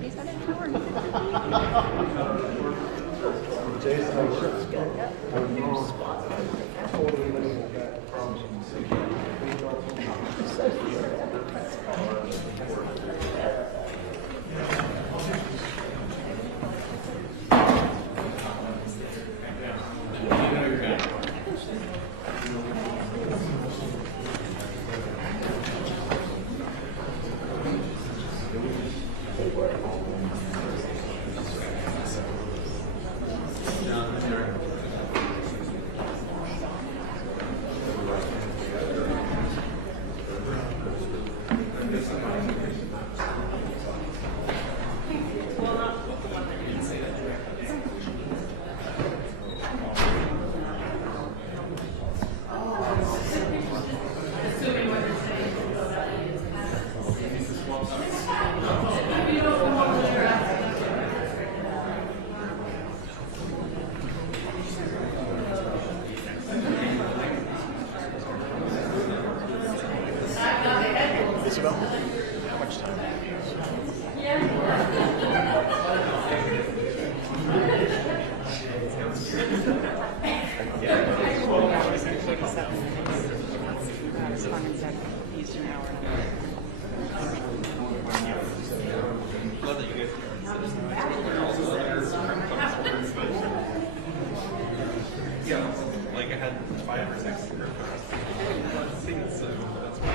He's had an hour. Isabel, how much time? Yeah, like I had 5 or 6 things, so that's why.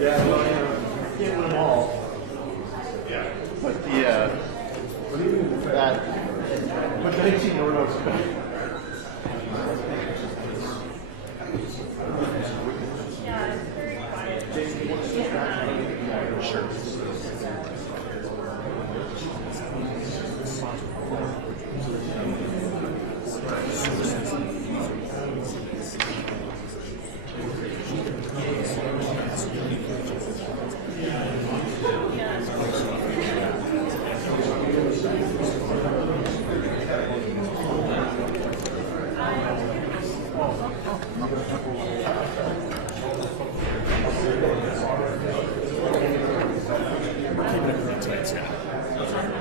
Yeah, well, can't win them all. Yeah. But but 19 never knows. Yeah, it's very quiet. Sure.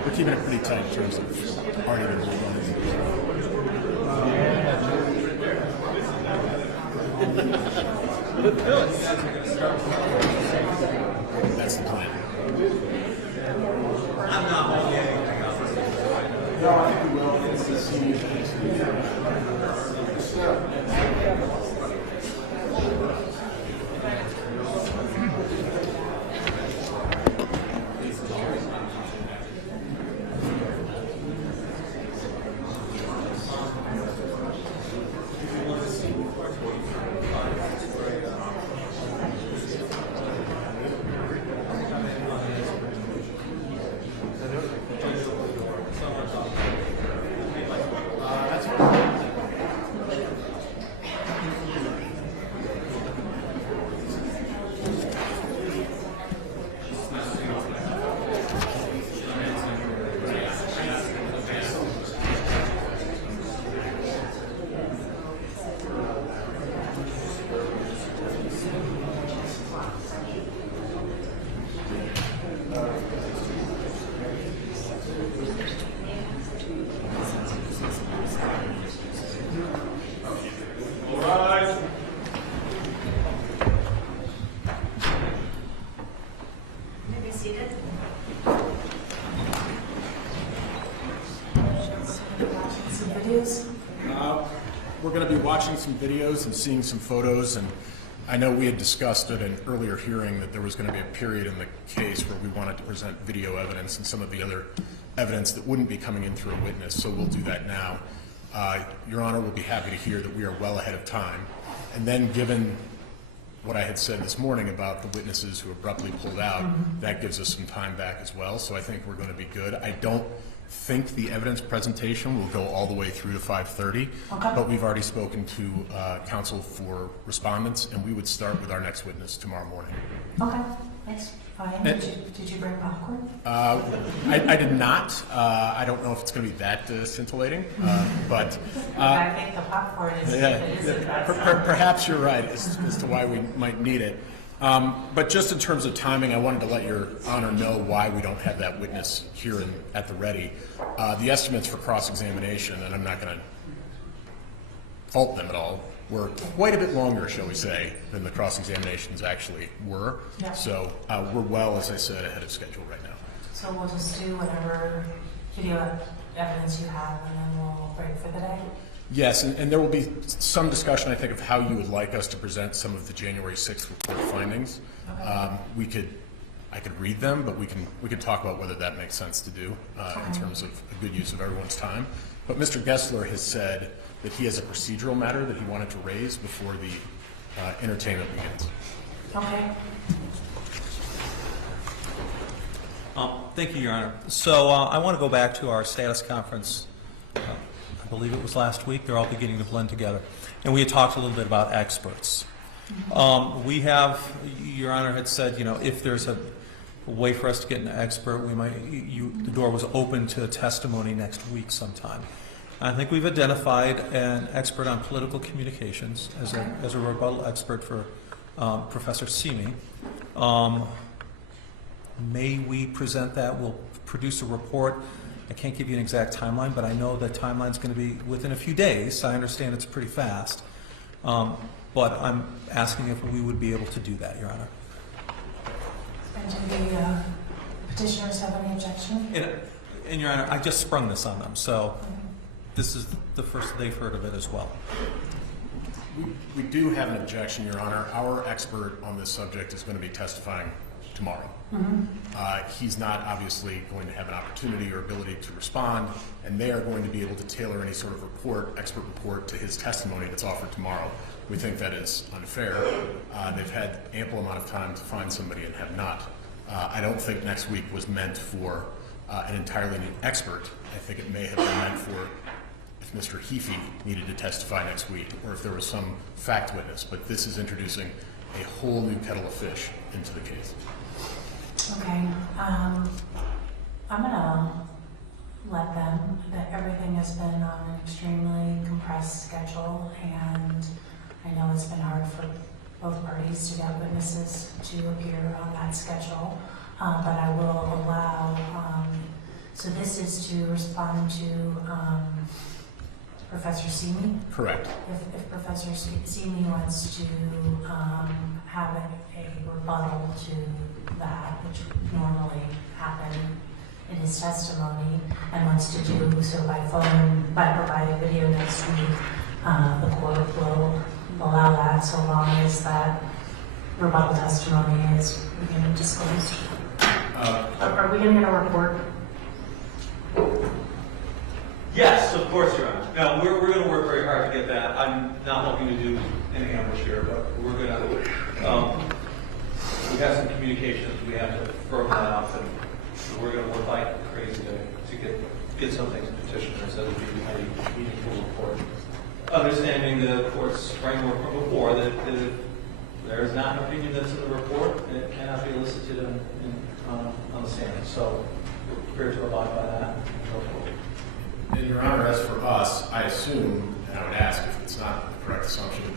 We're keeping it pretty tight in terms of arguing. That's the plan. No, I think we will. It's the senior things. videos? We're going to be watching some videos and seeing some photos, and I know we had discussed at an earlier hearing that there was going to be a period in the case where we wanted to present video evidence and some of the other evidence that wouldn't be coming in through a witness, so we'll do that now. Your Honor will be happy to hear that we are well ahead of time. And then given what I had said this morning about the witnesses who abruptly pulled out, that gives us some time back as well, so I think we're going to be good. I don't think the evidence presentation will go all the way through to 5:30, but we've already spoken to counsel for respondents, and we would start with our next witness tomorrow morning. Okay, that's fine. Did you bring popcorn? I did not. I don't know if it's going to be that scintillating, but I think the popcorn is, perhaps you're right as to why we might need it. But just in terms of timing, I wanted to let Your Honor know why we don't have that witness here at the ready. The estimates for cross-examination, and I'm not going to fault them at all, were quite a bit longer, shall we say, than the cross-examinations actually were. Yeah. So we're well, as I said, ahead of schedule right now. So we'll just do whatever video evidence you have, and then we'll break for the day? Yes, and there will be some discussion, I think, of how you would like us to present some of the January 6th report findings. Okay. I could read them, but we can talk about whether that makes sense to do in terms of a good use of everyone's time. But Mr. Gessler has said that he has a procedural matter that he wanted to raise before the entertainment begins. Okay. Thank you, Your Honor. So I want to go back to our status conference. I believe it was last week. They're all beginning to blend together. And we had talked a little bit about experts. We have, Your Honor had said, if there's a way for us to get an expert, we might, the door was open to testimony next week sometime. I think we've identified an expert on political communications as a rebuttal expert for Professor Simi. May we present that? We'll produce a report. I can't give you an exact timeline, but I know the timeline's going to be within a few days. I understand it's pretty fast. But I'm asking if we would be able to do that, Your Honor. And do the petitioners have any objection? And Your Honor, I just sprung this on them, so this is the first they've heard of it as well. We do have an objection, Your Honor. Our expert on this subject is going to be testifying tomorrow. He's not obviously going to have an opportunity or ability to respond, and they are going to be able to tailor any sort of expert report to his testimony that's offered tomorrow. We think that is unfair. They've had ample amount of time to find somebody and have not. I don't think next week was meant for an entirely new expert. I think it may have been meant for if Mr. Heafy needed to testify next week, or if there was some fact witness, but this is introducing a whole new kettle of fish into the case. Okay, I'm gonna let them, that everything has been on an extremely compressed schedule, and I know it's been hard for both parties to get witnesses to appear on that schedule, but I will allow, so this is to respond to Professor Simi? Correct. If Professor Simi wants to have a rebuttal to that, which would normally happen in his testimony, and wants to do so by phone, by providing video next week, the court will allow that so long as that rebuttal testimony is disclosed. Are we going to get a report? Yes, of course, Your Honor. No, we're going to work very hard to get that. I'm not looking to do any ambush here, but we're going to. We have some communications. We have to firm that up, and we're going to work like crazy to get something to petitioners that would be a meaningful report. Understanding the court's framework from before, that if there is not an opinion that's in the report, it cannot be elicited on the stand. So we're prepared to abide by that and go forward. And Your Honor, as for us, I assume, and I would ask if it's not the correct assumption,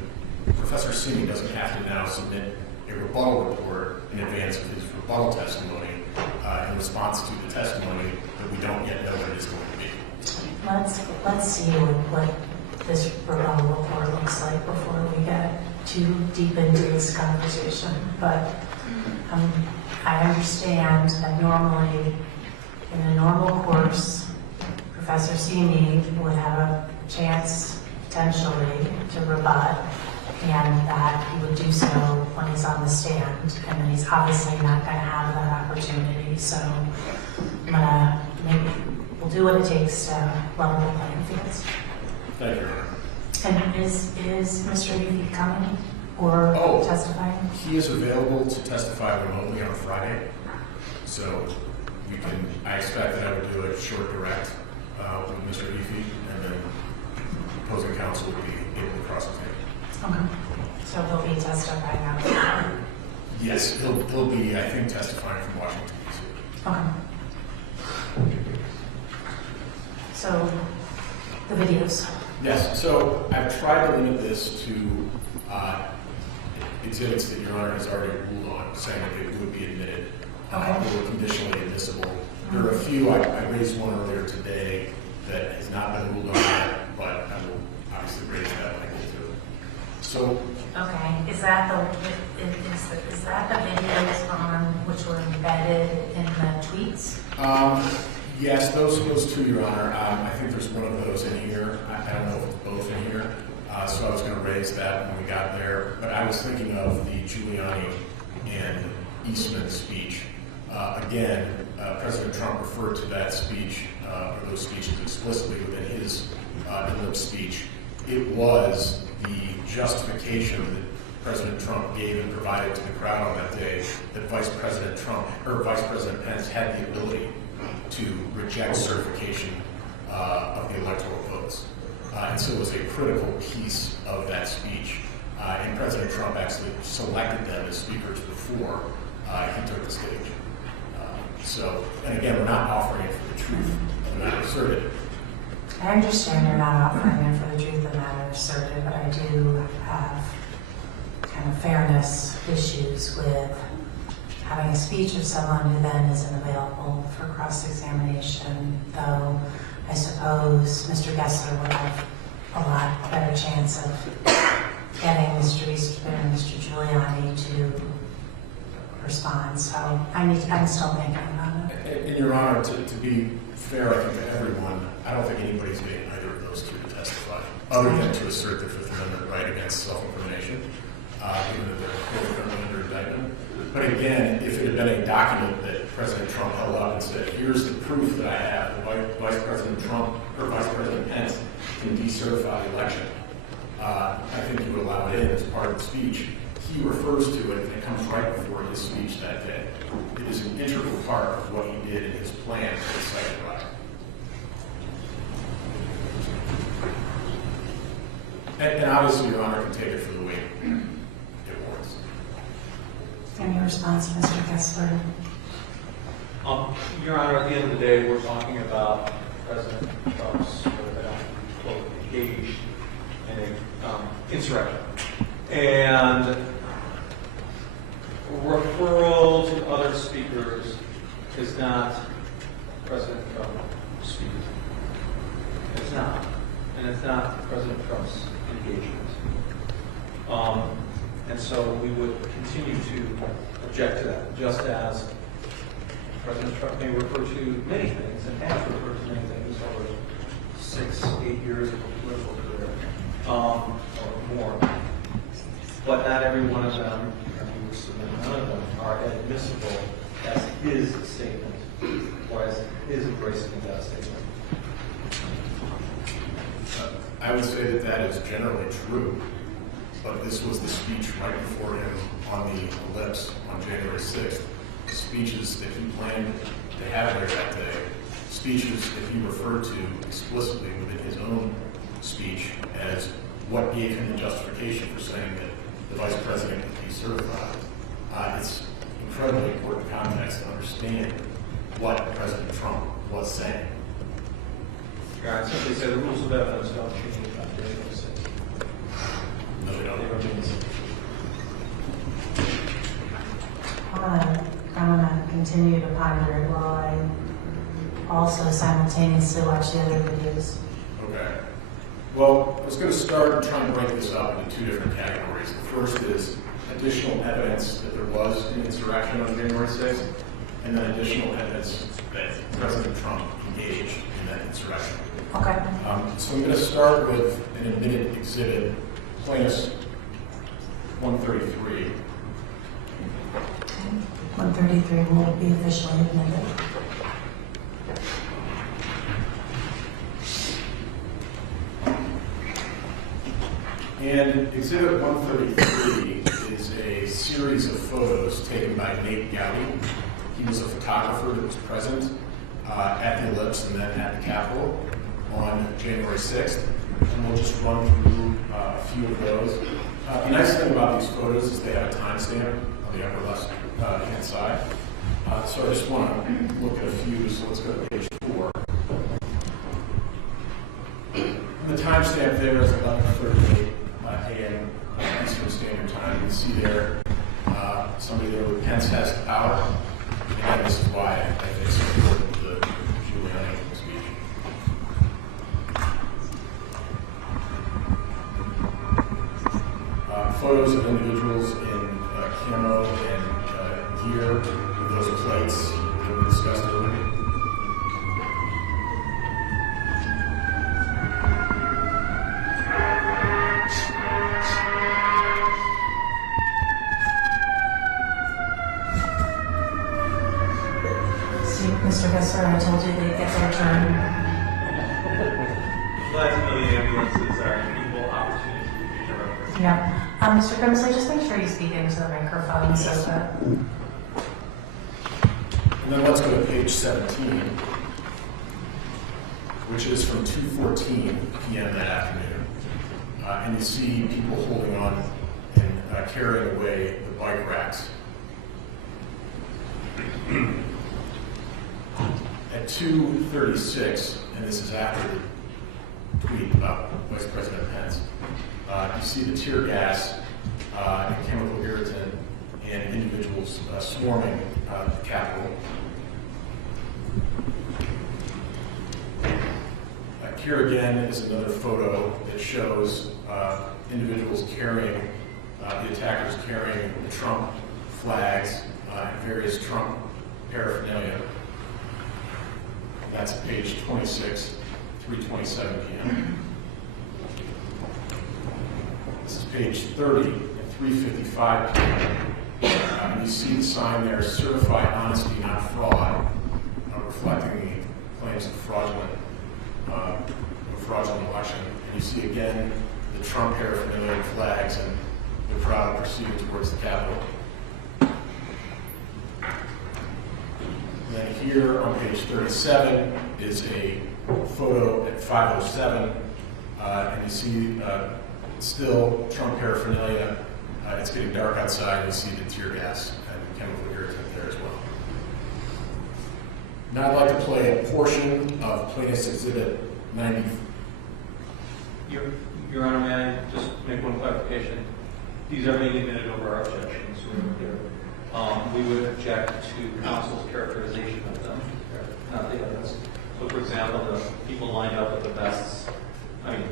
Professor Simi doesn't have to now submit a rebuttal report in advance of his rebuttal testimony in response to the testimony that we don't yet know what it is going to be. Let's see what this rebuttal report looks like before we get too deep into this conversation. But I understand that normally, in a normal course, Professor Simi would have a obviously not going to have that opportunity. So I'm gonna we'll do what it takes to level the playing fields. Thank you, Your Honor. And is Mr. Levy coming or testifying? He is available to testify remotely on Friday, so I expect that I would do a short direct with Mr. Levy, and then opposing counsel would be able to cross-examine. Okay. So he'll be testifying out of Yes, he'll be, I think, testifying from Washington, D.C. Okay. So the videos. Yes, so I've tried to limit this to exhibits that Your Honor has already ruled on, saying that they would be admitted. They were conditionally admissible. There are a few, I raised one earlier today that has not been ruled on yet, but I will obviously raise that when I get to it. So, Okay, is that the videos on which were embedded in the tweets? yes, those two, Your Honor. I think there's one of those in here. I don't know if it's both in here. So I was going to raise that when we got there. But I was thinking of the Giuliani and Eastman speech. Again, President Trump referred to that speech, or those speeches explicitly within his in-lip speech. It was the justification that President Trump gave and provided to the crowd on that day that Vice President Pence had the ability to reject certification of the electoral votes. And so it was a critical piece of that speech. And President Trump actually selected them as speakers before he took the stage. And again, we're not offering it for the truth of the matter asserted. I understand you're not offering it for the truth of the matter asserted, but I do have kind of fairness issues with having a speech of someone who then isn't available for cross-examination, though I suppose Mr. Gessler would have a lot better chance of getting Mr. Eastman and Mr. Giuliani to respond. So I'm still thinking about it. And Your Honor, to be fair, I think to everyone, I don't think anybody's getting either of those two to testify, other than to assert their Fifth Amendment right against self-incrimination, even if they're currently under indictment. But again, if it had been a document that President Trump held up and said, here's the proof that I have that Vice President Trump or Vice President Pence can decertify the election, I think he would allow it in as part of the speech. He refers to it, and it comes right before his speech that day. It is an integral part of what he did in his plan for the second election. And obviously, Your Honor can take it for the weight it warrants. Any response, Mr. Gessler? Your Honor, at the end of the day, we're talking about President Trump's quote, engaged in an insurrection. And referral to other speakers is not President Trump speaking. It's not. And it's not President Trump's engagement. And so we would continue to object to that, just as President Trump may refer to many things and has referred to many things over 6-8 years of a political career, or more. But not every one of them, none of them are admissible as his statement or as his embracing of that statement. I would say that that is generally true, but this was the speech right before him on the lips on January 6th. Speeches that he planned to have there that day, speeches that he referred to explicitly within his own speech as what gave him the justification for saying that the Vice President could be certified. It's incredibly important context to understand what President Trump was saying. I'd simply say the rules of evidence don't change on January 6th. No, they don't. They remain the same. I'm going to continue to ponder it while I also simultaneously watch the other videos. Okay. Well, I was going to start and try and break this up into two different categories. The first is additional evidence that there was an insurrection on January 6th, and then additional evidence that President Trump engaged in that insurrection. Okay. So I'm going to start with an admitted exhibit, plaintiff's 133. 133 will be officially admitted. And Exhibit 133 is a series of photos taken by Nate Gowdy. He was a photographer that was present at the Ellipse and then at the Capitol on January 6th. And we'll just run through a few of those. The nice thing about these photos is they have a timestamp on the upper left hand side. So I just want to look at a few, so let's go to page 4. The timestamp there is 11:38 a.m. Eastern Standard Time. You can see there somebody there with Pence has the power. And this is why I think it's so important to the Giuliani speech. Photos of individuals in camo and gear with those plates that we discussed earlier. See, Mr. Kessler, I told you they'd get their turn. Glad to know the ambulances are an equal opportunity for future reference. Yeah. Mr. Grimsley, just make sure you speak into the microphone so that. And then let's go to page 17, which is from 2:14 p.m. that afternoon. And you see people holding on and carrying away the bike racks. At 2:36, and this is after the tweet about Vice President Pence, you see the tear gas and chemical irritant and individuals swarming the Capitol. Here again is another photo that shows individuals carrying, the attackers carrying the Trump flags and various Trump paraphernalia. That's page 26, 3:27 p.m. This is page 30 at 3:55 p.m. You see the sign there, certified honesty, not fraud, reflecting the claims of fraudulent election. And you see again the Trump paraphernalia and flags and the crowd proceeding towards the Capitol. And then here on page 37 is a photo at 5:07, and you see still Trump paraphernalia. It's getting dark outside. You see the tear gas and chemical irritant there as well. Now I'd like to play a portion of Plaintiff's Exhibit 90. Your Honor, may I just make one clarification? These are being admitted over our objections. We would object to counsel's characterization of them, not the evidence. So, for example, the people lined up with the vests. I mean,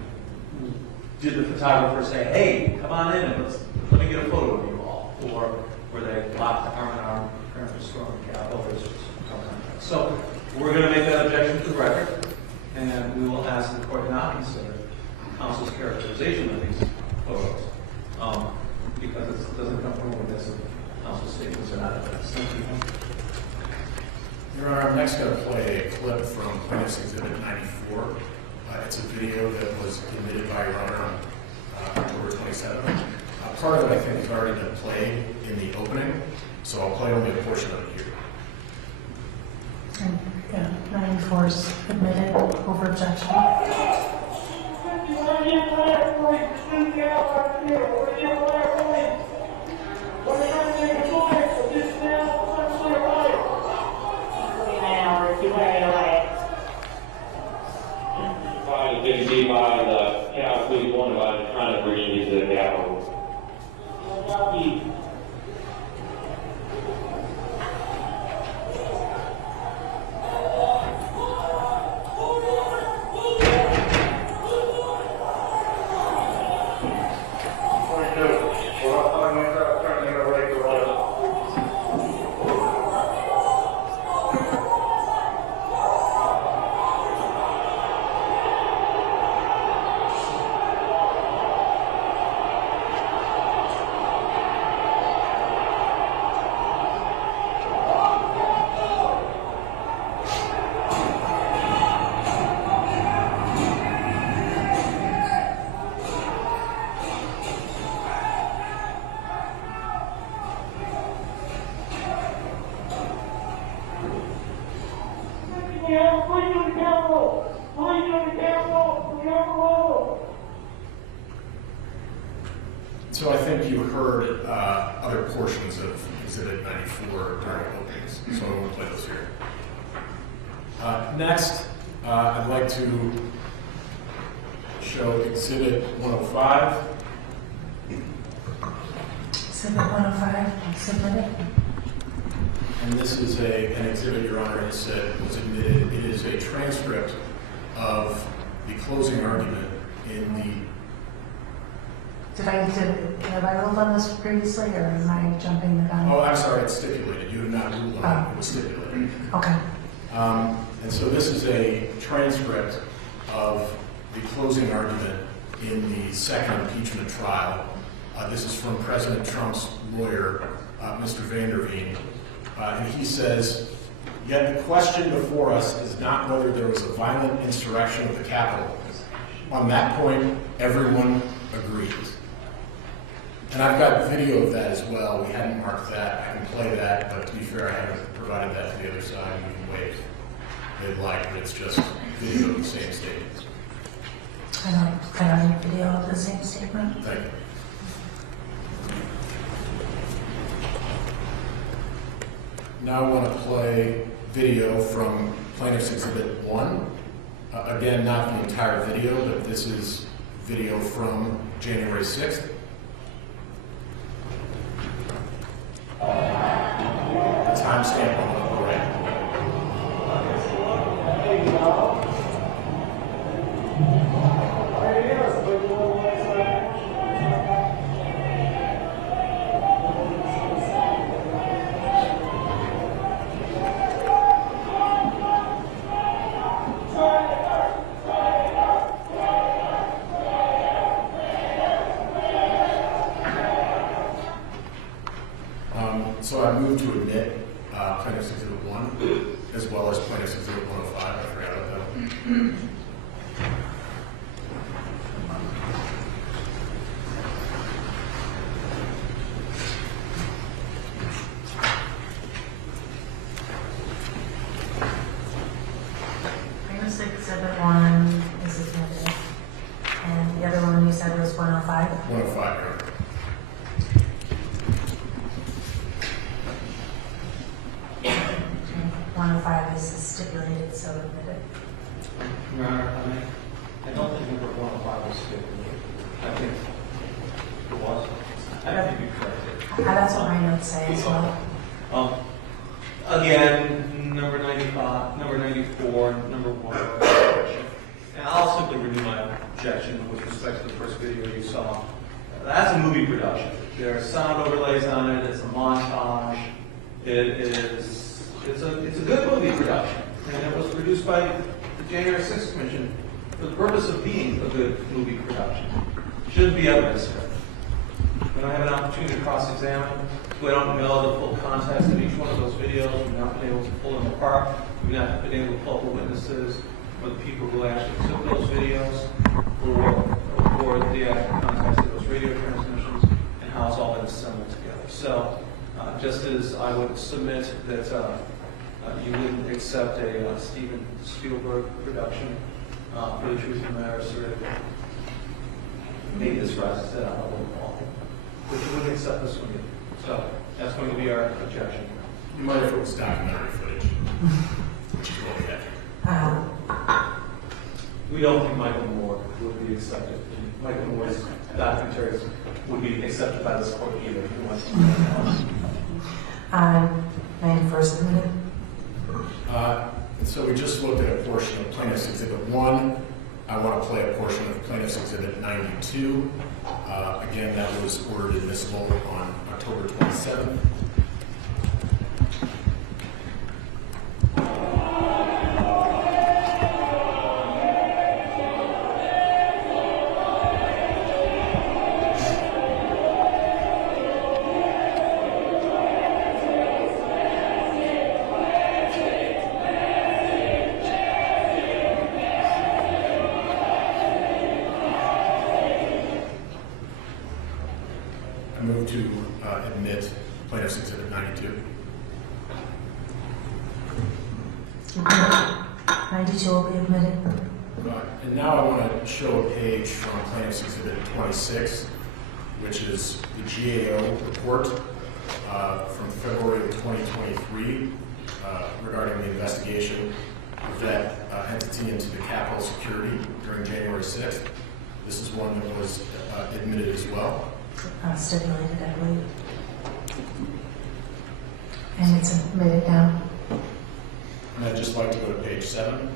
did the photographer say, "Hey, come on in and let me get a photo of you all," or were they locked arm in arm, apparently storming the Capitol? There's no context. So, we're going to make that objection to the record, and we will ask the court not consider counsel's characterization of these photos, because it doesn't come from a witness. Counsel's statements are not evidence. Thank you. Your Honor, I'm next going to play a clip from Plaintiff's Exhibit 94. It's a video that was admitted by Your Honor on October 27th. Part of it, I think, has already been played in the opening, so I'll play only a portion of it here. And 94 is admitted over objection. By the Cal Police one about trying to bring you to the Capitol. So I think you heard other portions of Exhibit 94 during openings, so I won't play those here. Next, I'd like to show Exhibit 105. Exhibit 105, submitted. And this is an exhibit, Your Honor has said was admitted. It is a transcript of the closing argument in the. Have I ruled on this previously, or am I jumping the gun? Oh, I'm sorry, it's stipulated. You have not ruled on it. It was stipulated. Okay. And so this is a transcript of the closing argument in the second impeachment trial. This is from President Trump's lawyer, Mr. Vanderveen. And he says, "Yet the question before us is not whether there was a violent insurrection of the Capitol. On that point, everyone agrees." And I've got video of that as well. We hadn't marked that. I can play that, but to be fair, I haven't provided that to the other side. We can wait. They'd like, but it's just video of the same statements. Can I make video of the same statement? Thank you. Now I want to play video from Plaintiff's Exhibit 1. Again, not the entire video, but this is video from January 6th. The timestamp on the right. So I move to admit Plaintiff's Exhibit 1, as well as Plaintiff's Exhibit 105. I forgot about that one. Plaintiff's Exhibit 1 is admitted. And the other one you said was 105? 105, Your Honor. 105 is stipulated, so admitted. Your Honor, I don't think number 105 was stipulated. I think it was. I have to be corrected. That's what my notes say as well. Again, number 95, number 94, number 1. And I'll simply renew my objection with respect to the first video you saw. That's a movie production. There are sound overlays on it. It's a montage. It's a good movie production, and it was produced by the January 6th Commission for the purpose of being a good movie production. Shouldn't be evidence of it. We don't have an opportunity to cross-examine. We don't know the full context of each one of those videos. We've not been able to pull them apart. We've not been able to pull up the witnesses or the people who actually took those videos or the actual context of those radio transmissions and how it's all been assembled together. So just as I would submit that you wouldn't accept a Steven Spielberg production for the truth of the matter, sort of maybe this rises to that level of quality. But you wouldn't accept this one either. So that's going to be our objection. You might have it was documentary footage, which is what we have. We don't think Michael Moore would be accepted. Michael Moore's documentaries would be accepted by this court either. If he wants to do that. 91st admitted. And so we just looked at a portion of Plaintiff's Exhibit 1. I want to play a portion of Plaintiff's Exhibit 92. Again, that was ordered admissible on October 27th. I move to admit Plaintiff's Exhibit These will be admitted. And now I want to show a page from Plaintiff's Exhibit 26, which is the GAO report from February of 2023 regarding the investigation of that entity into the Capitol security during January 6th. This is one that was admitted as well. Stipulated, I believe. And it's admitted now. And I'd just like to go to page 7.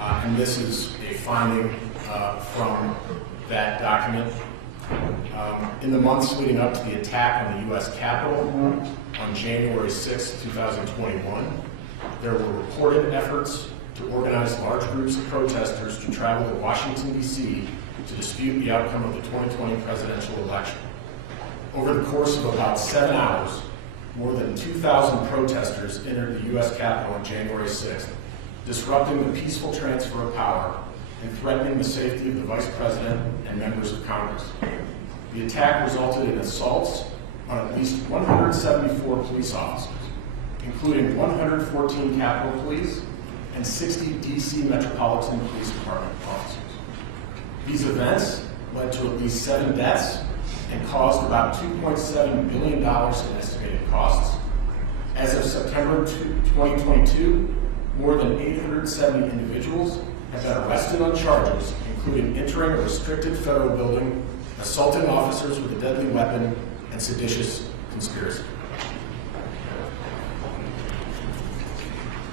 And this is a finding from that document. In the months leading up to the attack on the U.S. Capitol on January 6, 2021, there were reported efforts to organize large groups of protesters to travel to Washington, D.C. to dispute the outcome of the 2020 presidential election. Over the course of about 7 hours, more than 2,000 protesters entered the U.S. Capitol on January 6th, disrupting the peaceful transfer of power and threatening the safety of the Vice President and members of Congress. The attack resulted in assaults on at least 174 police officers, including 114 Capitol Police and 60 D.C. Metropolitan Police Department officers. These events led to at least 7 deaths and caused about $2.7 billion in estimated costs. As of September 2022, more than 870 individuals have been arrested on charges, including entering a restricted federal building, assaulting officers with a deadly weapon, and seditious conspiracy.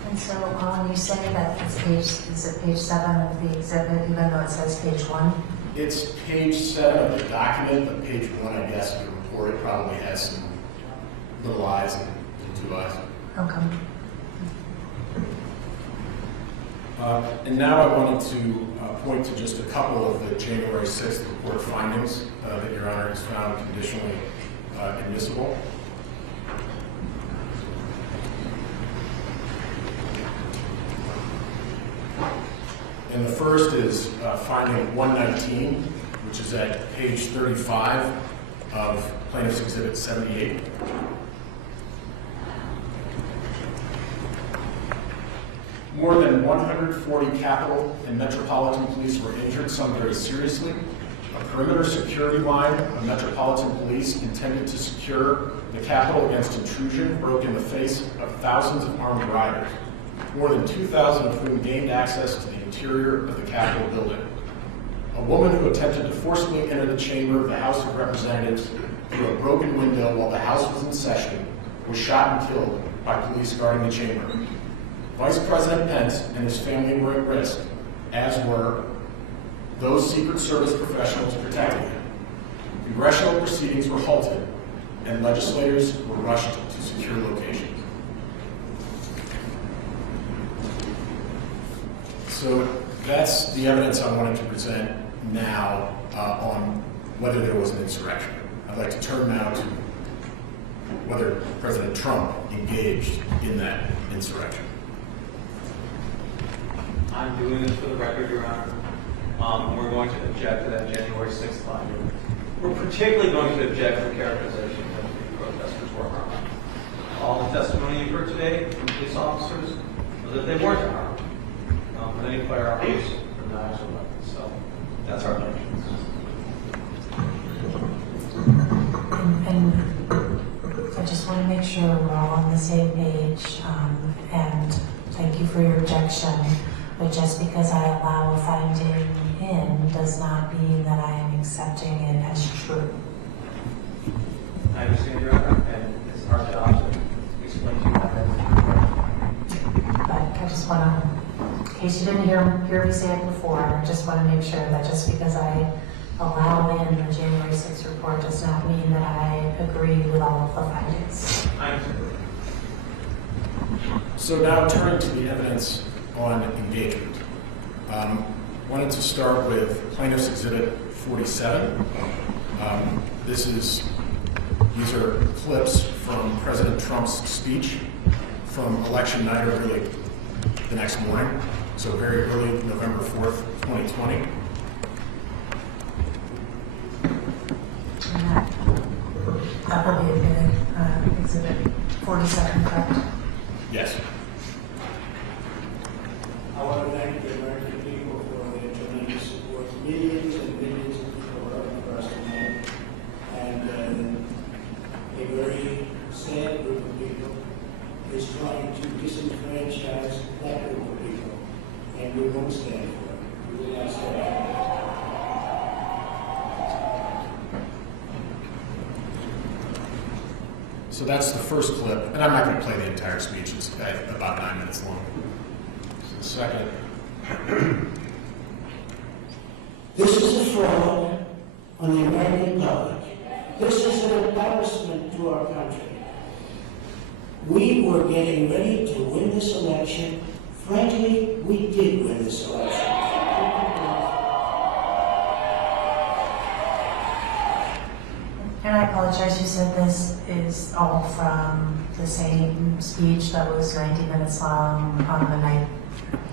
And so you say that it's is it page 7 of the exhibit, even though it says page 1? It's page 7 of the document, but page 1, I guess, of the report, it probably has some little eyes and 2 eyes. Okay. And now I wanted to point to just a couple of the January 6th report findings that Your Honor has found conditionally admissible. And the first is finding 119, which is at page 35 of Plaintiff's Exhibit 78. More than 140 Capitol and Metropolitan Police were injured, some very seriously. A perimeter security line of Metropolitan Police intended to secure the Capitol against intrusion broke in the face of thousands of armed rioters, more than 2,000 of whom gained access to the interior of the Capitol building. A woman who attempted to forcibly enter the chamber of the House of Representatives through a broken window while the House was in session was shot and killed by police guarding the chamber. Vice President Pence and his family were at risk, as were those Secret Service professionals protecting him. Congressional proceedings were halted, and legislators were rushed to secure locations. So that's the evidence I wanted to present now on whether there was an insurrection. I'd like to turn now to whether President Trump engaged in that insurrection. I'm doing this for the record, Your Honor. We're going to object to that January 6th finding. We're particularly going to object to the characterization that the protesters were harmed. All the testimony you've heard today from police officers was that they weren't harmed with any firearms or knives or weapons. So that's our objection. And I just want to make sure we're all on the same page, and thank you for your objection. But just because I allow a finding in does not mean that I am accepting it as true. I understand, Your Honor, and it's our job to explain to you that. But I just want to, in case you didn't hear me say it before, I just want to make sure that just because I allow in the January 6th report does not mean that I agree with all of the findings. I understand. So now turning to the evidence on engagement. Wanted to start with Plaintiff's Exhibit 47. These are clips from President Trump's speech from election night, or really the next morning, so very early, November 4th, 2020. And that will be admitted, Exhibit 47, correct? Yes. I want to thank the American people for their tremendous support. Millions and millions of people are up across the land, and a very sad group of people is trying to disenfranchise that group of people, and we won't stand for it. We will not stand for it. So that's the first clip, and I'm not going to play the entire speech. It's about 9 minutes long. So the second. This is a fraud on the American public. This is an embarrassment to our country. We were getting ready to win this election. Frankly, we did win this election. And I apologize, you said this is all from the same speech that was 90 minutes long on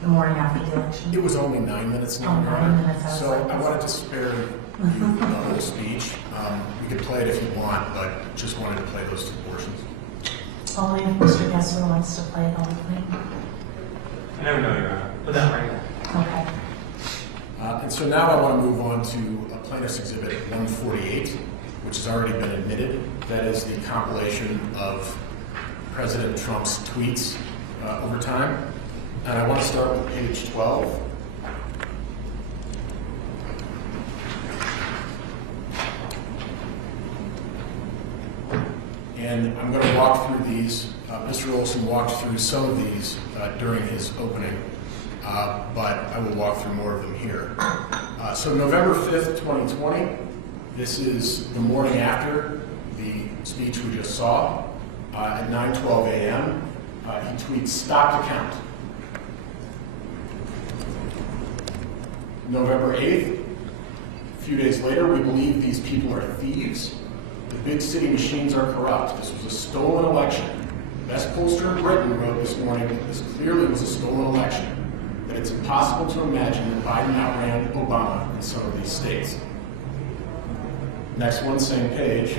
the morning after the election? It was only 9 minutes long. 9 minutes, I was So like, I wanted to spare you the whole speech. We could play it if you want, but just wanted to play those two portions. Only if Mr. Kessler wants to play it all with me. I never know, Your Honor. But not right now. Okay. And so now I want to move on to Plaintiff's Exhibit 148, which has already been admitted. That is the compilation of President Trump's tweets over time. And I want to start with page 12. And I'm going to walk through these. Mr. Olson walked through some of these during his opening, but I will walk through more of them here. So November 5th, 2020, this is the morning after the speech we just saw. At 9:12 a.m., he tweets, "Stop the count." November 8th, a few days later, "We believe these people are thieves. The big city machines are corrupt. This was a stolen election. The best pollster in Britain wrote this morning that this clearly was a stolen election, that it's impossible to imagine that Biden outran Obama in some of these states." Next one, same page.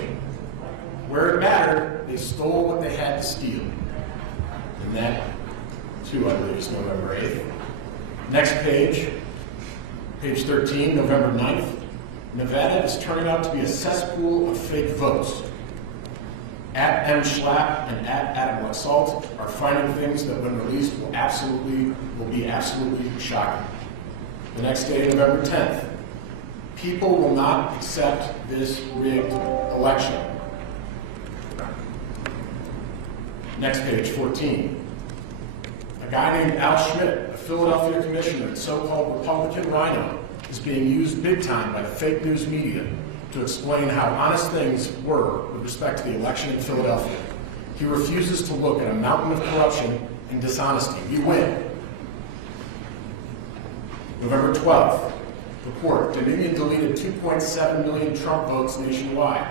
"Where it mattered, they stole what they had to steal." And that, too, I believe, is November 8th. Next page, page 13, November 9th. "Nevada is turning out to be a cesspool of fake votes. At M. Schlapp and at Adam Laxalt are finding things that when released will be absolutely shocking." The next day, November 10th. "People will not accept this rigged election." Next page, 14. "A guy named Al Schmidt, a Philadelphia commissioner and so-called Republican rhino, is being used big time by the fake news media to explain how honest things were with respect to the election in Philadelphia. He refuses to look at a mountain of corruption and dishonesty. We win." November 12th. Report, "Dominion deleted 2.7 million Trump votes nationwide.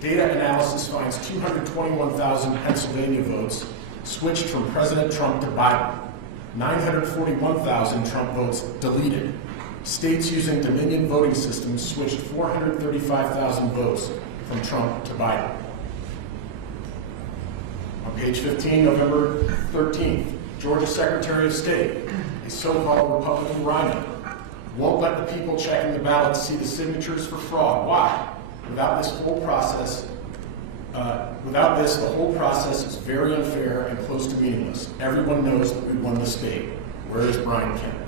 Data analysis finds 221,000 Pennsylvania votes switched from President Trump to Biden. 941,000 Trump votes deleted. States using Dominion voting systems switched 435,000 votes from Trump to Biden." On page 15, November 13th, Georgia Secretary of State, a so-called Republican rhino, "Won't let the people checking the ballots see the signatures for fraud. Why? Without this, the whole process is very unfair and close to meaningless. Everyone knows that we won the state. Where is Brian Kemp?"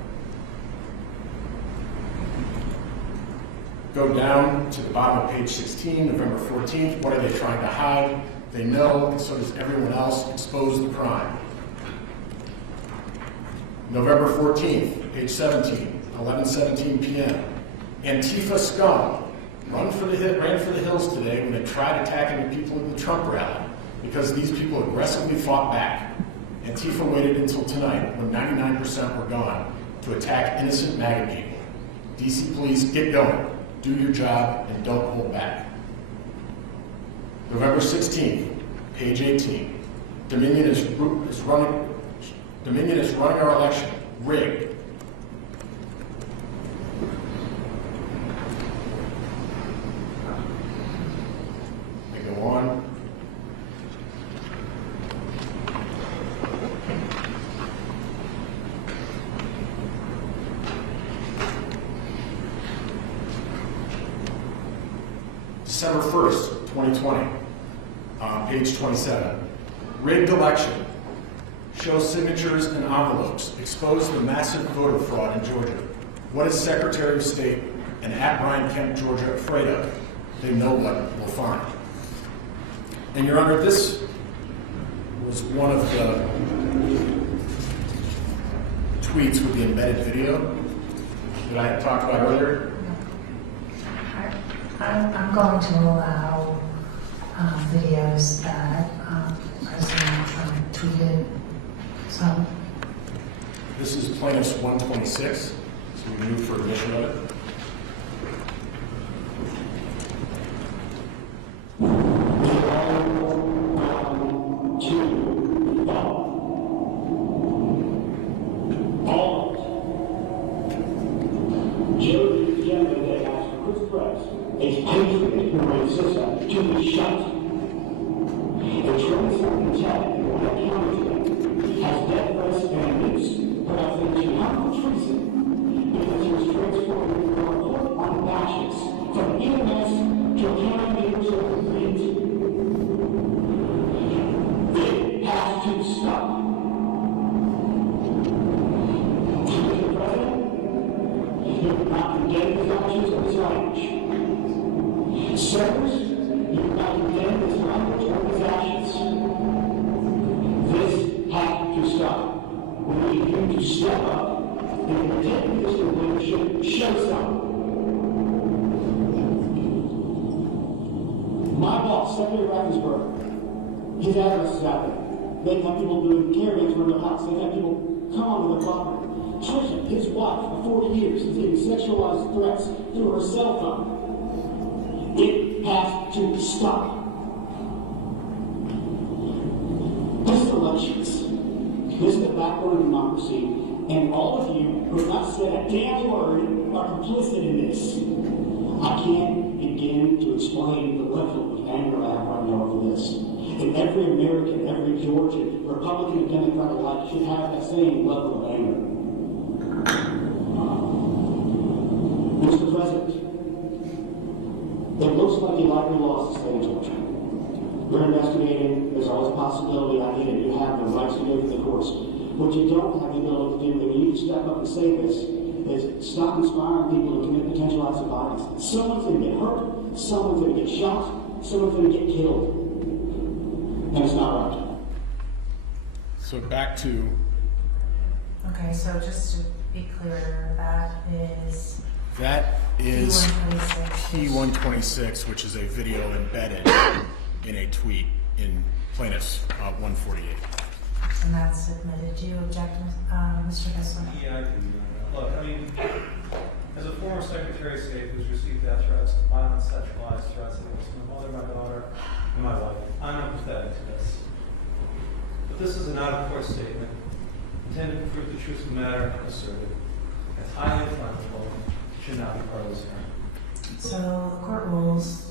Go down to the bottom of page 16, November 14th. What are they trying to hide? They know, and so does everyone else. Expose the crime. November 14th, page 17, 11:17 p.m. "Antifa scum ran for the hills today when they tried attacking the people at the Trump rally because these people aggressively fought back. Antifa waited until tonight, when 99% were gone, to attack innocent MAGA people. DC police, get going. Do your job and don't hold back." November 16th, page 18. Dominion is running our election. Rigged. They go on. December 1st, 2020, page 27. Rigged election. Shows signatures and envelopes. Expose the massive voter fraud in Georgia. What is Secretary of State and at Brian Kemp, Georgia, afraid of? They know what we'll find. And Your Honor, this was one of the tweets with the embedded video that I had talked about earlier. I'm going to allow videos that President Trump tweeted. So This is plaintiff's 126, so we move for admission of it. My boss, Secretary Raffensperger, his address is out there. They've had people doing caravans around their house. They've had people come onto their property. Trisha, his wife, for 40 years, is getting sexualized threats through her cell phone. It has to stop. This is elections. This is the backbone of democracy. And all of you who have not said a damn word are complicit in this. I can't begin to explain the level of anger I have right now over this. And every American, every Georgian, Republican and Democrat alike should have that same level of anger. Mr. President, it looks like you likely lost the state of Georgia. We're investigating. There's always a possibility I did it. You have the rights to go to the courts. What you don't have the ability to do, and you need to step up and say this, is stop inspiring people to commit potential acts of violence. Someone's going to get hurt, someone's going to get shot, someone's going to get killed. And it's not right. So back to... okay, so just to be clear, that is P126, which is a video embedded in a tweet in plaintiff's 148. and that's submitted. Do you object, Mr. Kessler? Yeah, I can do that. Look, I mean, as a former Secretary of State who's received death threats, violent sexualized threats against my mother, my daughter, and my wife, I'm empathetic to this. But this is an out-of-court statement intended to prove the truth of the matter asserted. It's highly inflammable. It should not be part of this hearing. So the court rules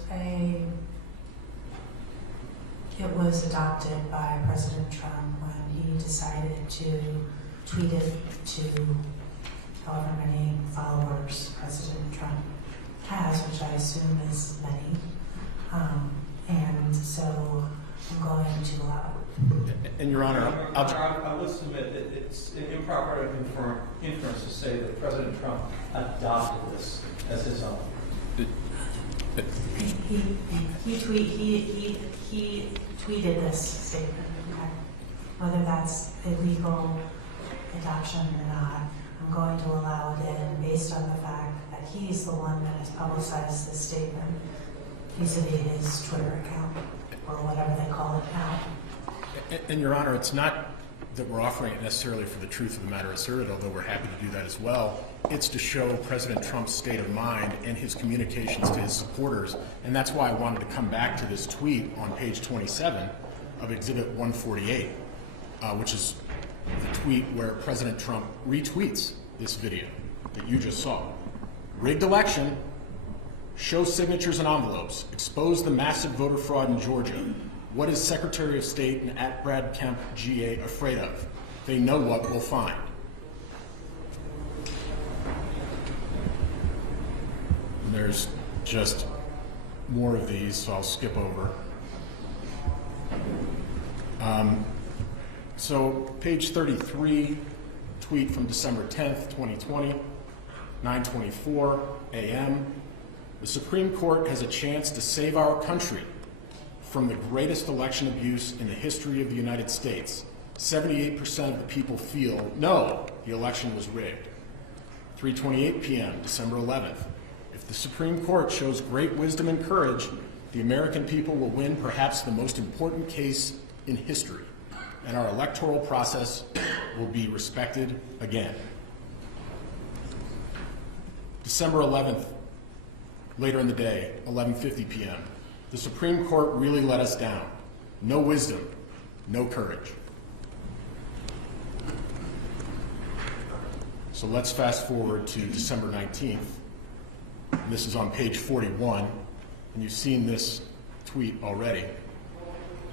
it was adopted by President Trump when he decided to tweet it to however many followers President Trump has, which I assume is many. And so I'm going to allow. And Your Honor, I would submit that it's an improper inference to say that President Trump adopted this as his own. He tweeted this statement. Okay? Whether that's illegal adoption or not, I'm going to allow it in based on the fact that he's the one that has publicized this statement vis-a-vis his Twitter account or whatever they call it now. and Your Honor, it's not that we're offering it necessarily for the truth of the matter asserted, although we're happy to do that as well. It's to show President Trump's state of mind and his communications to his supporters. And that's why I wanted to come back to this tweet on page 27 of Exhibit 148, which is the tweet where President Trump retweets this video that you just saw. Rigged election, show signatures and envelopes, expose the massive voter fraud in Georgia. What is Secretary of State and at Brad Kemp, GA, afraid of? They know what we'll find. And there's just more of these, so I'll skip over. So page 33, tweet from December 10th, 2020, 9:24 a.m. The Supreme Court has a chance to save our country from the greatest election abuse in the history of the United States. 78% of the people feel, no, the election was rigged. 3:28 p.m., December 11th. If the Supreme Court shows great wisdom and courage, the American people will win perhaps the most important case in history, and our electoral process will be respected again. December 11th, later in the day, 11:50 p.m. The Supreme Court really let us down. No wisdom, no courage. So let's fast forward to December 19th. This is on page 41, and you've seen this tweet already.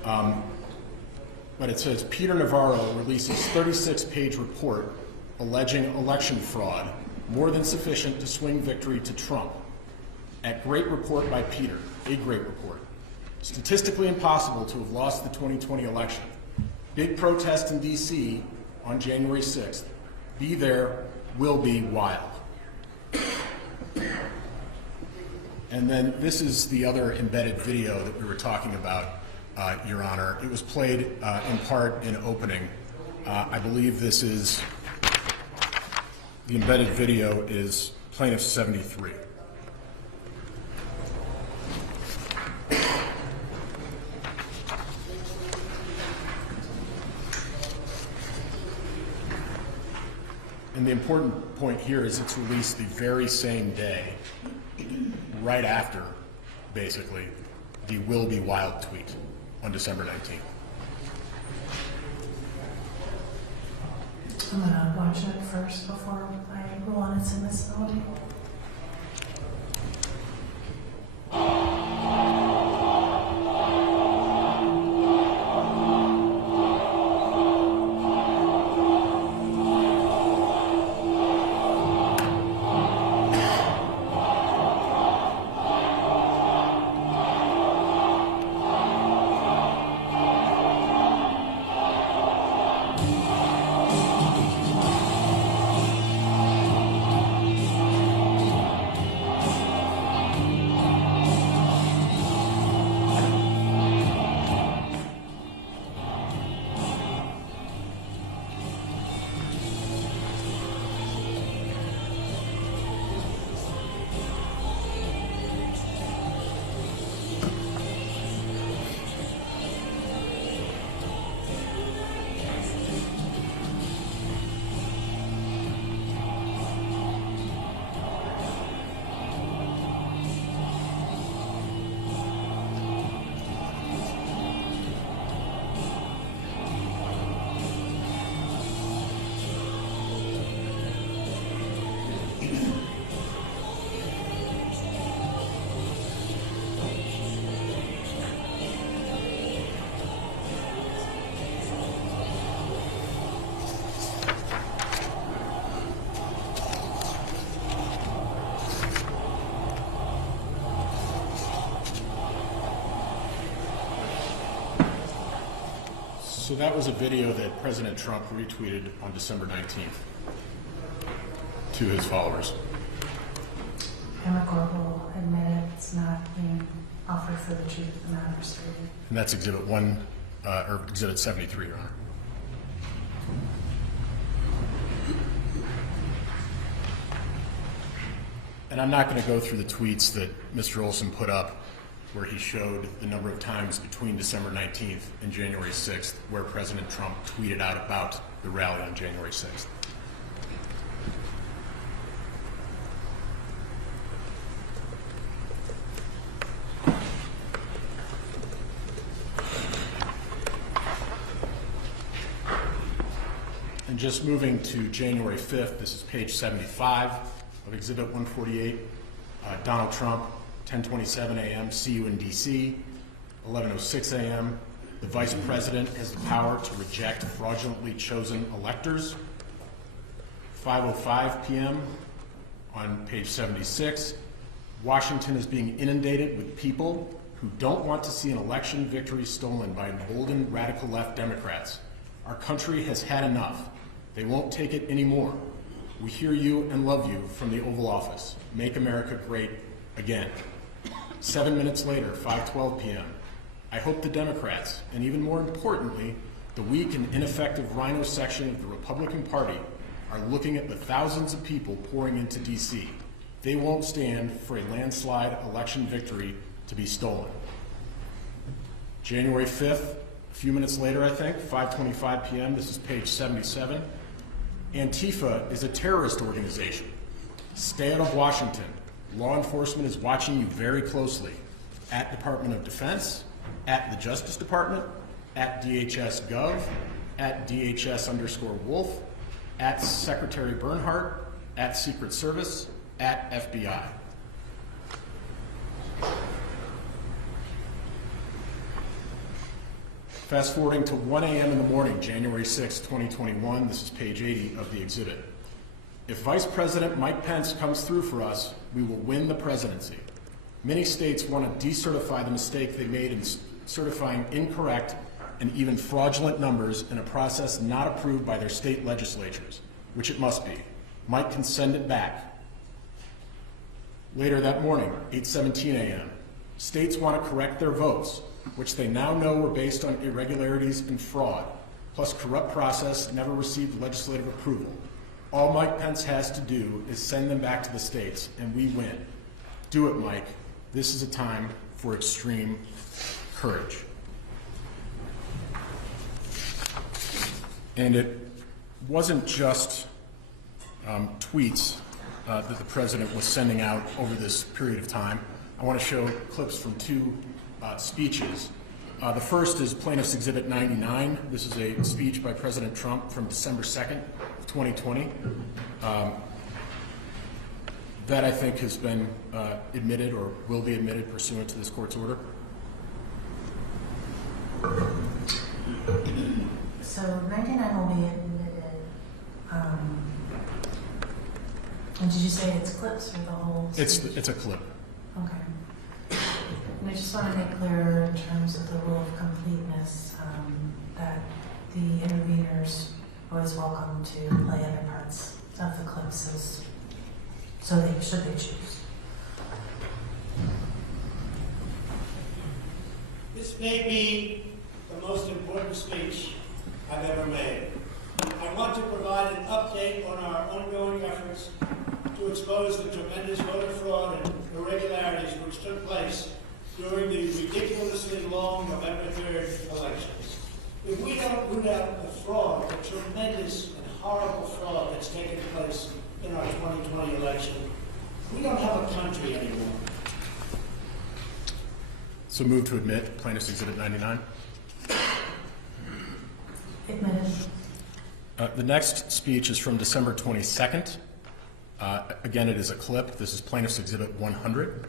But it says, Peter Navarro releases 36-page report alleging election fraud, more than sufficient to swing victory to Trump. At great report by Peter, a great report. Statistically impossible to have lost the 2020 election. Big protest in D.C. on January 6th. Be there, will be wild. And then this is the other embedded video that we were talking about, Your Honor. It was played in part in opening. I believe this is, the embedded video is Plaintiff 73. And the important point here is it's released the very same day, right after, basically, the will be wild tweet on December 19th. I'm going to watch it first before I rule on its admissibility. So that was a video that President Trump retweeted on December 19th to his followers. Chemical will admit it's not being offered for the truth of the matter stated. And that's Exhibit 1, or Exhibit 73, Your Honor. And I'm not going to go through the tweets that Mr. Olson put up where he showed the number of times between December 19th and January 6th where President Trump tweeted out about the rally on January 6th. And just moving to January 5th, this is page 75 of Exhibit 148. Donald Trump, 10:27 a.m., see you in D.C. 11:06 a.m., the Vice President has the power to reject fraudulently chosen electors. 5:05 p.m. on page 76, Washington is being inundated with people who don't want to see an election victory stolen by emboldened radical left Democrats. Our country has had enough. They won't take it anymore. We hear you and love you from the Oval Office. Make America great again. 7 minutes later, 5:12 p.m. I hope the Democrats, and even more importantly, the weak and ineffective rhino section of the Republican Party, are looking at the thousands of people pouring into D.C. They won't stand for a landslide election victory to be stolen. January 5th, a few minutes later, I think, 5:25 p.m., this is page 77. Antifa is a terrorist organization. Stay out of Washington. Law enforcement is watching you very closely. At Department of Defense, at the Justice Department, at DHS.gov, at DHS_Wolf, at Secretary Bernhardt, at Secret Service, at FBI. Fast forwarding to 1 a.m. in the morning, January 6, 2021, this is page 80 of the exhibit. If Vice President Mike Pence comes through for us, we will win the presidency. Many states want to decertify the mistake they made in certifying incorrect and even fraudulent numbers in a process not approved by their state legislatures, which it must be. Mike can send it back. Later that morning, 8:17 a.m., states want to correct their votes, which they now know were based on irregularities and fraud, plus corrupt process never received legislative approval. All Mike Pence has to do is send them back to the states, and we win. Do it, Mike. This is a time for extreme courage. And it wasn't just tweets that the president was sending out over this period of time. I want to show clips from two speeches. The first is Plaintiff's Exhibit 99. This is a speech by President Trump from December 2nd of 2020. That I think has been admitted or will be admitted pursuant to this court's order. So 99 will be admitted. And did you say it's clips or the whole speech? It's a clip. Okay. And I just want to make clear in terms of the rule of completeness that the interveners are always welcome to play other parts of the clips as, should they choose. This may be the most important speech I've ever made. I want to provide an update on our ongoing efforts to expose the tremendous voter fraud and irregularities which took place during the ridiculously long November 3rd elections. If we don't root out the fraud, the tremendous and horrible fraud that's taken place in our 2020 election, we don't have a country anymore. So move to admit Plaintiff's Exhibit 99. Admitted. The next speech is from December 22nd. Again, it is a clip. This is Plaintiff's Exhibit 100.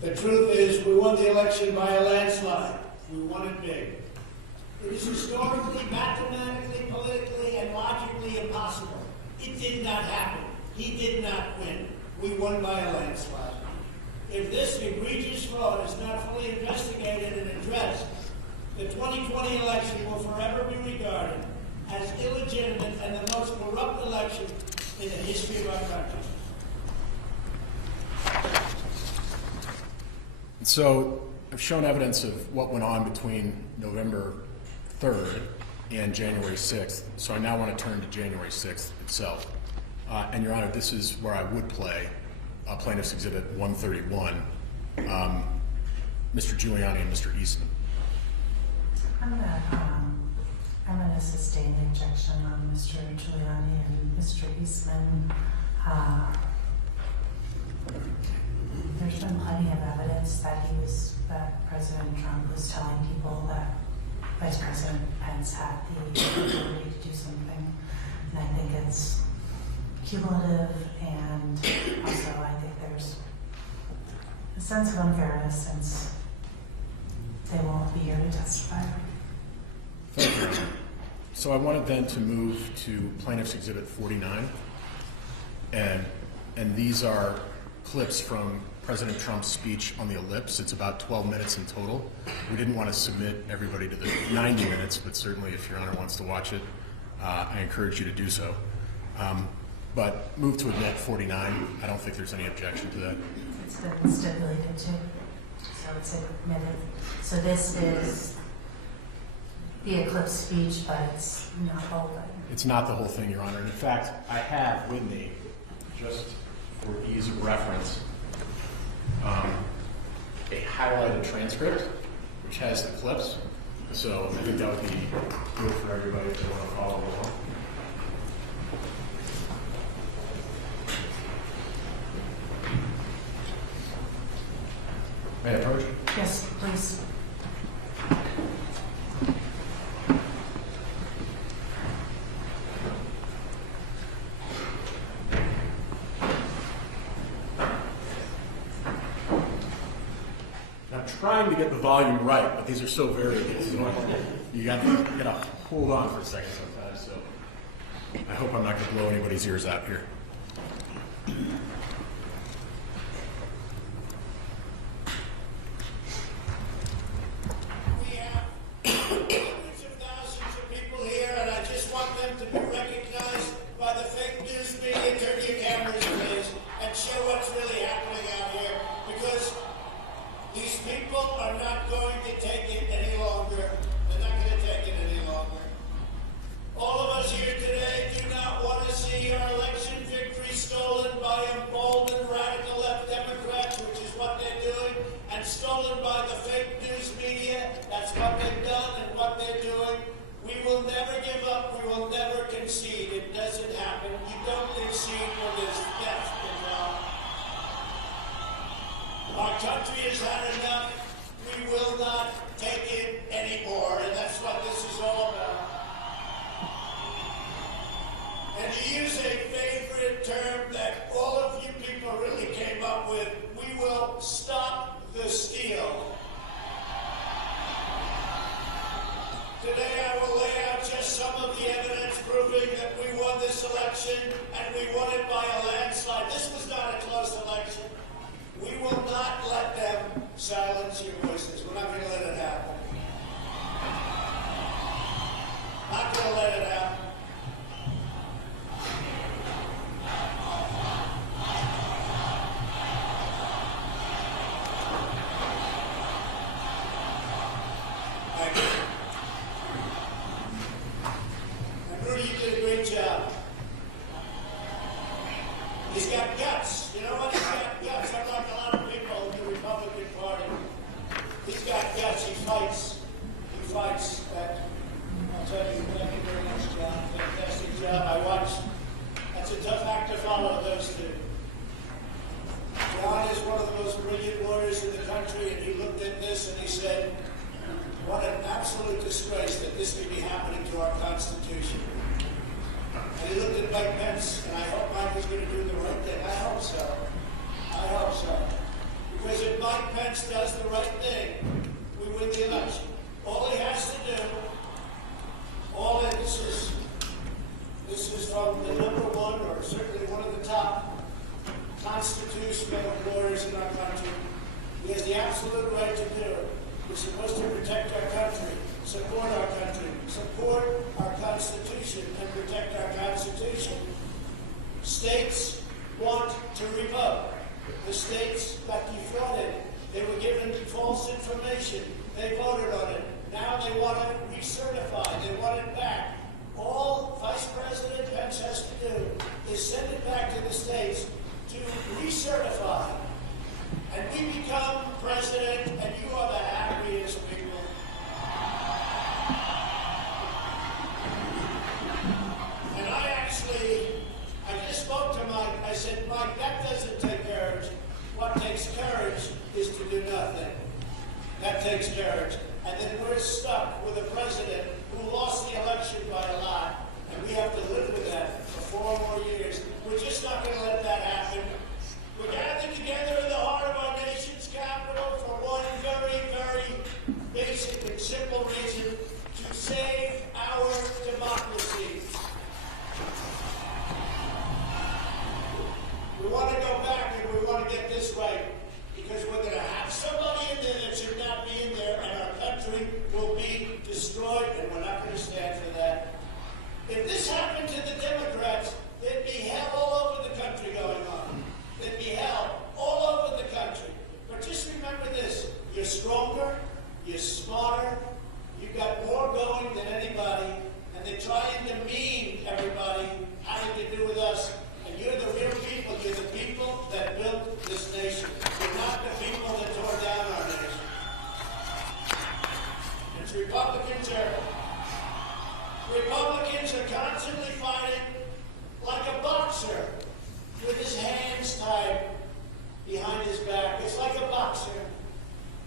The truth is, we won the election by a landslide. We won it big. It is historically, mathematically, politically, and logically impossible. It did not happen. He did not win. We won by a landslide. If this egregious fraud is not fully investigated and addressed, the 2020 election will forever be regarded as illegitimate and the most corrupt election in the history of our country. So I've shown evidence of what went on between November 3rd and January 6th. So I now want to turn to January 6th itself. And Your Honor, this is where I would play Plaintiff's Exhibit 131, Mr. Giuliani and Mr. Eastman. I'm going to sustain the objection on Mr. Giuliani and Mr. Eastman. There's been plenty of evidence that President Trump was telling people that Vice President Pence had the ability to do something, and I think it's cumulative, and also I think there's a sense of unfairness since they won't be here to testify. Thank you. So I wanted then to move to Plaintiff's Exhibit 49. and these are clips from President Trump's speech on the ellipse. It's about 12 minutes in total. We didn't want to submit everybody to the 90 minutes, but certainly if Your Honor wants to watch it, I encourage you to do so. But move to admit 49. I don't think there's any objection to that. It's been stipulated too, so it's admitted. So this is the eclipse speech, but it's not the whole thing. It's not the whole thing, Your Honor. In fact, I have with me, just for ease of reference, a highlighted transcript, which has the clips. So I think that would be good for everybody if they want to follow along. May I approach? Yes, please. I'm trying to get the volume right, but these are so variable. So you got to hold on for a second sometimes. So I hope I'm not going to blow anybody's ears out here. We have hundreds of thousands of people here, and I just want them to be recognized by the fake news media. Turn your cameras, please, and show what's really happening out here, because these people are not going to take it any longer. They're not going to take it any longer. All of us here today do not want to see our election victory stolen by emboldened radical left Democrats, which is what they're doing, and stolen by the fake news media. That's what they've done and what they're doing. We will never give up. We will never concede. It doesn't happen. You don't concede when there's theft involved. Our country has had enough. We will not take it anymore, and that's what this is all about. And to use a favorite term that all of you people really came up with, we will stop the steal. Today I will lay out just some of the evidence proving that we won this election, and we won it by a landslide. This was not a close election. We will not let them silence your voices. We're not going to let it happen. Not going to let it happen. Thank you. And Rudy, you did a great job. He's got guts. You know what? He's got guts. Unlike a lot of people in the Republican Party. He's got guts. He fights. He fights. I'll tell you, thank you very much, John. Fantastic job. I watched. That's a tough act to follow, those two. John is one of the most brilliant lawyers in the country, and he looked at this and he said, what an absolute disgrace that this could be happening to our Constitution. And he looked at Mike Pence, and I hope Mike is going to do the right thing. I hope so. I hope so. Because if Mike Pence does the right thing, we win the election. All he has to do, this is from the number one, or certainly one of the top constitutional lawyers in our country. He has the absolute right to do it. We're supposed to protect our country, support our country, support our Constitution, and protect our Constitution. States want to revoke. The states got defrauded. They were given false information. They voted on it. Now they want to recertify. They want it back. All Vice President Pence has to do is send it back to the states to recertify. And we become president, and you are the happiest people. And I just spoke to Mike. I said, Mike, that doesn't take courage. What takes courage is to do nothing. That takes courage. And then we're stuck with a president who lost the election by a lot, and we have to live with that for 4 more years. We're just not going to let that happen. We're gathered together in the heart of our nation's capital for one very, very basic and simple reason: to save our democracy. If this happened to the Democrats, there'd be hell all over the country going on. There'd be hell all over the country. But just remember this, you're stronger, you're smarter, you've got more going than anybody, and they're trying to mean everybody having to do with us. And you're the real people, you're the people that built this nation. You're not the people that tore down our nation. It's Republicans are constantly fighting like a boxer with his hands tied behind his back. It's like a boxer.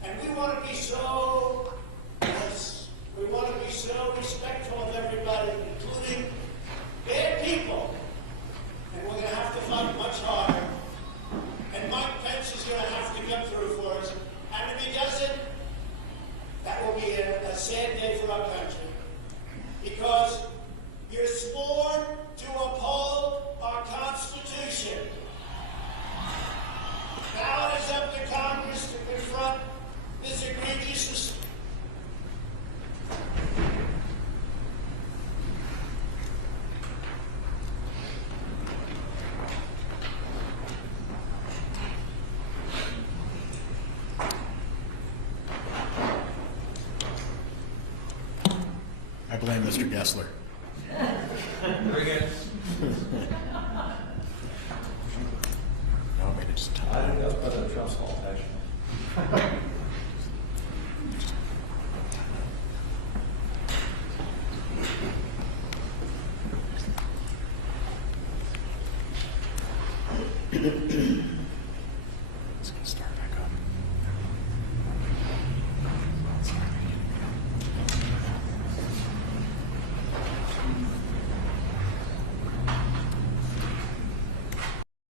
And we want to be so, yes, we want to be so respectful of everybody, including bad people. And we're going to have to fight much harder. And Mike Pence is going to have to come through for us. And if he doesn't, that will be a sad day for our country. Because you're sworn to uphold our Constitution. Now it is up to Congress to confront this egregious I blame Mr. Gessler. Very good. No, maybe just I think that was President Trump's fault, actually.